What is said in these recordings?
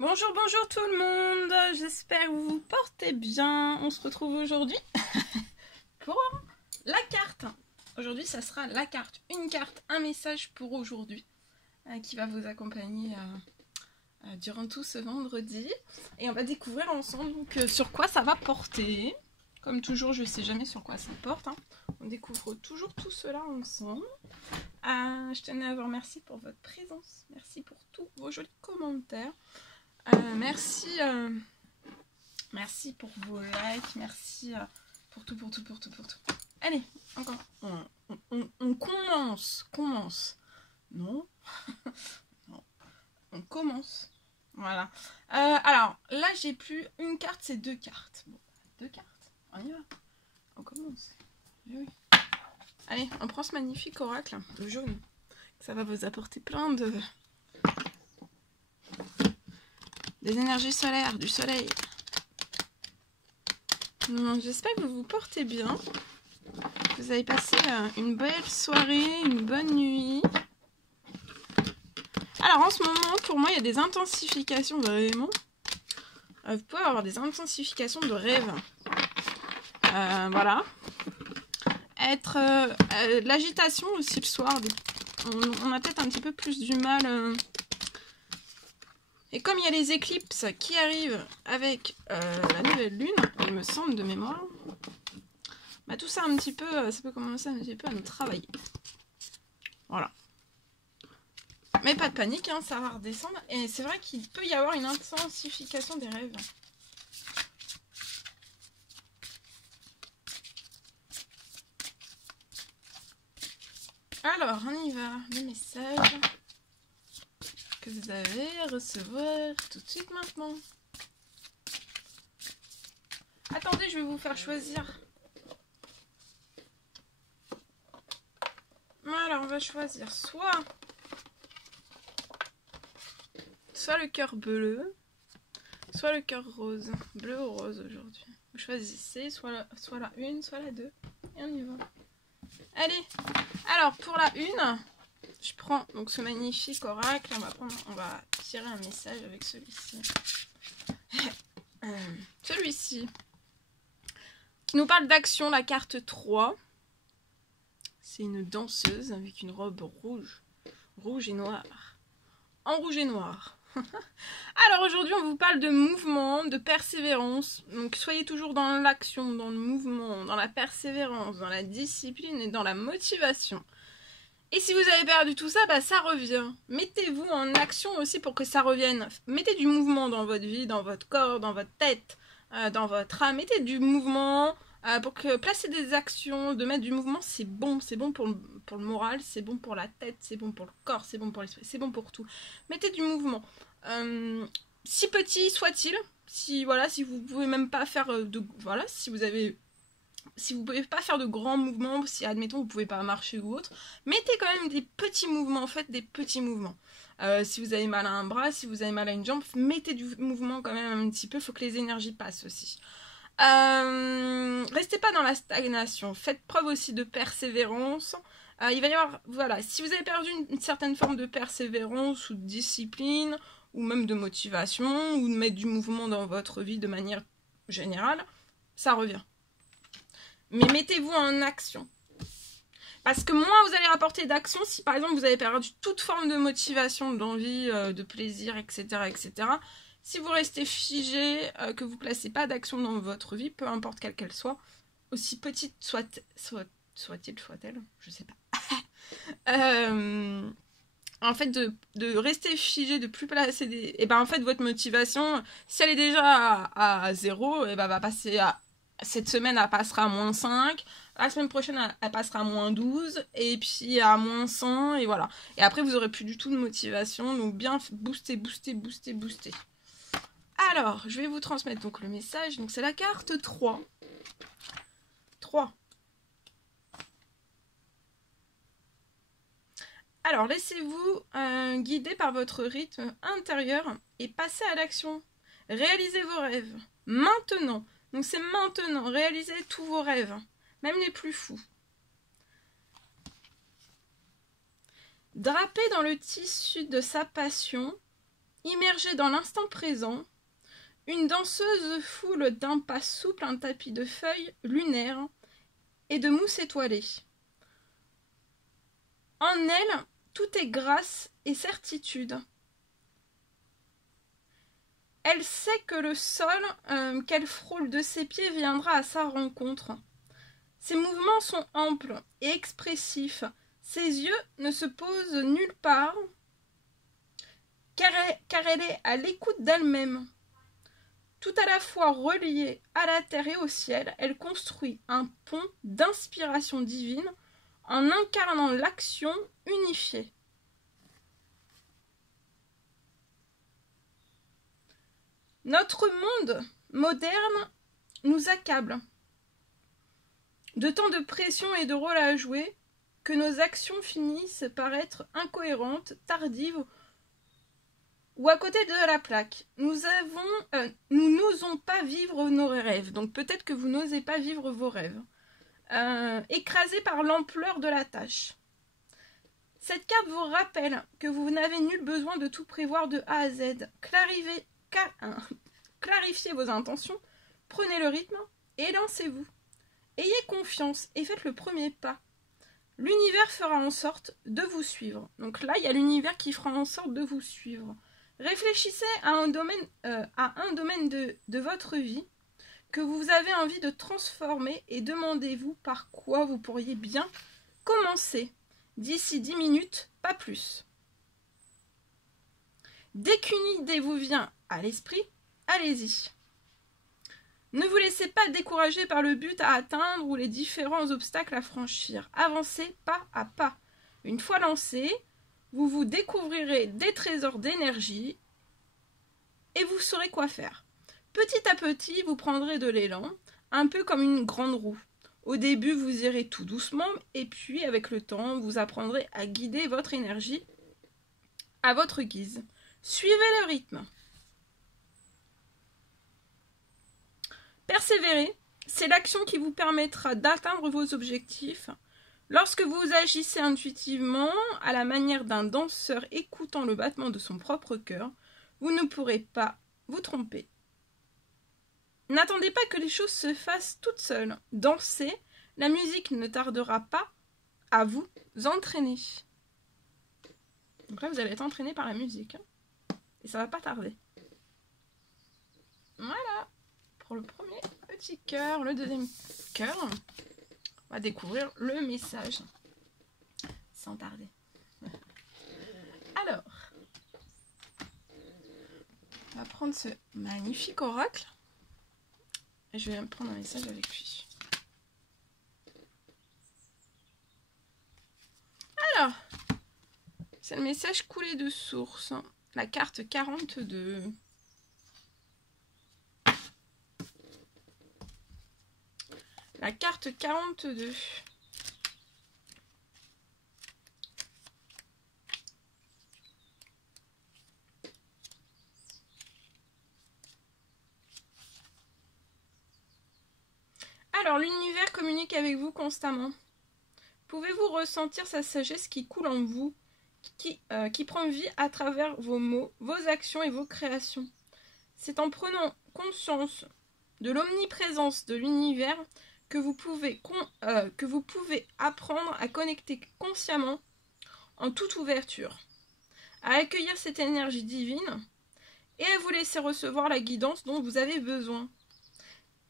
Bonjour, bonjour tout le monde, j'espère que vous vous portez bien. On se retrouve aujourd'hui pour la carte. Aujourd'hui, ça sera la carte, une carte, un message pour aujourd'hui qui va vous accompagner durant tout ce vendredi. Et on va découvrir ensemble donc, sur quoi ça va porter. Comme toujours, je ne sais jamais sur quoi ça porte. On découvre toujours tout cela ensemble. Je tenais à vous remercier pour votre présence. Merci pour tous vos jolis commentaires. Merci pour vos likes, merci pour tout. Allez, encore. On commence. Non, non, on commence. Voilà. Alors, là, j'ai plus une carte, c'est deux cartes. Bon, deux cartes, on y va. On commence. Oui. Allez, on prend ce magnifique oracle de jaune. Ça va vous apporter plein de... des énergies solaires, du soleil. J'espère que vous vous portez bien. Que vous avez passé une belle soirée, une bonne nuit. Alors en ce moment, pour moi, il y a des intensifications vraiment. Vous pouvez avoir des intensifications de rêves. Voilà. L'agitation aussi le soir. On a peut-être un petit peu plus du mal... Et comme il y a les éclipses qui arrivent avec la nouvelle lune, il me semble de mémoire, bah tout ça un petit peu, ça peut commencer un petit peu à nous travailler. Voilà. Mais pas de panique, hein, ça va redescendre. Et c'est vrai qu'il peut y avoir une intensification des rêves. Alors, on y va. Le message que vous avez à recevoir tout de suite maintenant. Attendez, je vais vous faire choisir. Alors, on va choisir soit le cœur bleu, soit le cœur rose. Bleu ou rose aujourd'hui. Vous choisissez soit la une, soit la 2. Et on y va. Allez, alors pour la une, je prends donc ce magnifique oracle. On va tirer un message avec celui-ci. Celui-ci qui nous parle d'action, la carte 3. C'est une danseuse avec une robe rouge et noire. En rouge et noir. Alors aujourd'hui on vous parle de mouvement, de persévérance. Donc soyez toujours dans l'action, dans le mouvement, dans la persévérance, dans la discipline et dans la motivation. Et si vous avez perdu tout ça, bah ça revient. Mettez-vous en action aussi pour que ça revienne. Mettez du mouvement dans votre vie, dans votre corps, dans votre tête, dans votre âme. Mettez du mouvement pour que placer des actions, de mettre du mouvement, c'est bon pour le moral, c'est bon pour la tête, c'est bon pour le corps, c'est bon pour l'esprit, c'est bon pour tout. Mettez du mouvement. Si petit soit-il, si vous pouvez même pas faire si vous pouvez pas faire de grands mouvements, si admettons vous pouvez pas marcher ou autre, mettez quand même des petits mouvements, faites des petits mouvements. Si vous avez mal à un bras, si vous avez mal à une jambe, mettez du mouvement quand même un petit peu, il faut que les énergies passent aussi. Restez pas dans la stagnation, faites preuve aussi de persévérance. Il va y avoir, si vous avez perdu une certaine forme de persévérance ou de discipline, ou même de motivation, ou de mettre du mouvement dans votre vie de manière générale, ça revient. Mais mettez-vous en action. Parce que moins vous allez rapporter d'action, si par exemple vous avez perdu toute forme de motivation, d'envie, de plaisir, etc., etc., si vous restez figé, que vous ne placez pas d'action dans votre vie, peu importe quelle qu'elle soit, aussi petite soit-elle, je sais pas. En fait, de rester figé, de plus placer des... Et ben en fait, votre motivation, si elle est déjà à 0, et ben va passer à... Cette semaine, elle passera à -5. La semaine prochaine, elle passera à -12. Et puis à -100. Et voilà. Et après, vous n'aurez plus du tout de motivation. Donc bien booster. Alors, je vais vous transmettre donc le message. Donc c'est la carte 3. 3. Alors, laissez-vous guider par votre rythme intérieur et passez à l'action. Réalisez vos rêves. Maintenant. Donc c'est maintenant, réalisez tous vos rêves, même les plus fous. Drapé dans le tissu de sa passion, Immergée dans l'instant présent, une danseuse foule d'un pas souple un tapis de feuilles lunaires et de mousse étoilée. En elle, tout est grâce et certitude. Elle sait que le sol qu'elle frôle de ses pieds viendra à sa rencontre. Ses mouvements sont amples et expressifs. Ses yeux ne se posent nulle part, car elle est à l'écoute d'elle-même. Tout à la fois reliée à la terre et au ciel, elle construit un pont d'inspiration divine en incarnant l'action unifiée. Notre monde moderne nous accable de tant de pression et de rôles à jouer que nos actions finissent par être incohérentes, tardives ou à côté de la plaque. Nous n'osons pas vivre nos rêves, donc peut-être que vous n'osez pas vivre vos rêves, écrasés par l'ampleur de la tâche. Cette carte vous rappelle que vous n'avez nul besoin de tout prévoir de A à Z. Clarifiez vos intentions, prenez le rythme et lancez-vous. Ayez confiance et faites le premier pas. L'univers fera en sorte de vous suivre. Donc là, il y a l'univers qui fera en sorte de vous suivre. Réfléchissez à un domaine de votre vie que vous avez envie de transformer et demandez-vous par quoi vous pourriez bien commencer. D'ici 10 minutes, pas plus. Dès qu'une idée vous vient à l'esprit, allez-y. Ne vous laissez pas décourager par le but à atteindre ou les différents obstacles à franchir. Avancez pas à pas. Une fois lancé, vous découvrirez des trésors d'énergie et vous saurez quoi faire. Petit à petit, vous prendrez de l'élan, un peu comme une grande roue. Au début, vous irez tout doucement et puis, avec le temps, vous apprendrez à guider votre énergie à votre guise. Suivez le rythme. Persévérer, c'est l'action qui vous permettra d'atteindre vos objectifs. Lorsque vous agissez intuitivement, à la manière d'un danseur écoutant le battement de son propre cœur, vous ne pourrez pas vous tromper. N'attendez pas que les choses se fassent toutes seules. Dansez, la musique ne tardera pas à vous entraîner. Donc là, vous allez être entraîné par la musique. Et ça va pas tarder. Voilà. Pour le premier petit cœur, le deuxième cœur, on va découvrir le message sans tarder. Alors, on va prendre ce magnifique oracle et je vais prendre un message avec lui. Alors, c'est le message coulé de source, la carte 42. La carte 42. Alors, l'univers communique avec vous constamment. Pouvez-vous ressentir sa sagesse qui coule en vous, qui prend vie à travers vos mots, vos actions et vos créations. C'est en prenant conscience de l'omniprésence de l'univers que vous pouvez apprendre à connecter consciemment, en toute ouverture, à accueillir cette énergie divine et à vous laisser recevoir la guidance dont vous avez besoin.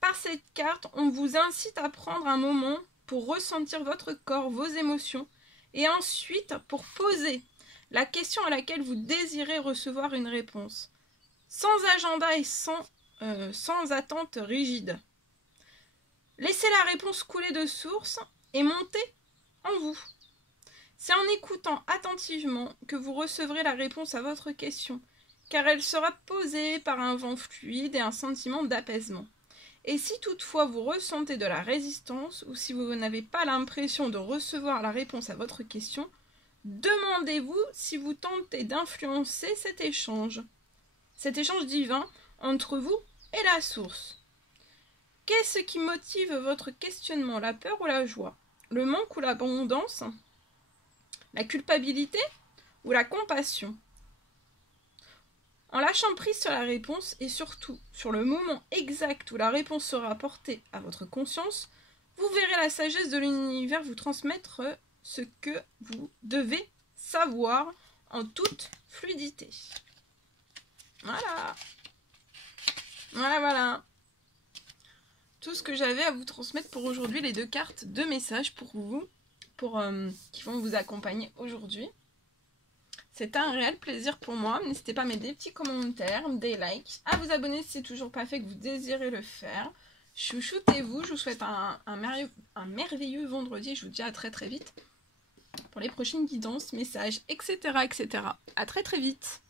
Par cette carte, on vous incite à prendre un moment pour ressentir votre corps, vos émotions, et ensuite pour poser la question à laquelle vous désirez recevoir une réponse, sans agenda et sans attente rigide. Laissez la réponse couler de source et monter en vous. C'est en écoutant attentivement que vous recevrez la réponse à votre question, car elle sera posée par un vent fluide et un sentiment d'apaisement. Et si toutefois vous ressentez de la résistance ou si vous n'avez pas l'impression de recevoir la réponse à votre question, demandez-vous si vous tentez d'influencer cet échange divin entre vous et la source. Qu'est-ce qui motive votre questionnement, la peur ou la joie, le manque ou l'abondance, la culpabilité ou la compassion? En lâchant prise sur la réponse et surtout sur le moment exact où la réponse sera portée à votre conscience, vous verrez la sagesse de l'univers vous transmettre ce que vous devez savoir en toute fluidité. Voilà. Voilà. Tout ce que j'avais à vous transmettre pour aujourd'hui, les 2 cartes de messages pour vous, qui vont vous accompagner aujourd'hui. C'était un réel plaisir pour moi. N'hésitez pas à mettre des petits commentaires, des likes, à vous abonner si c'est toujours pas fait, que vous désirez le faire. Chouchoutez-vous, je vous souhaite un merveilleux vendredi. Je vous dis à très très vite pour les prochaines guidances, messages, etc. etc. À très très vite.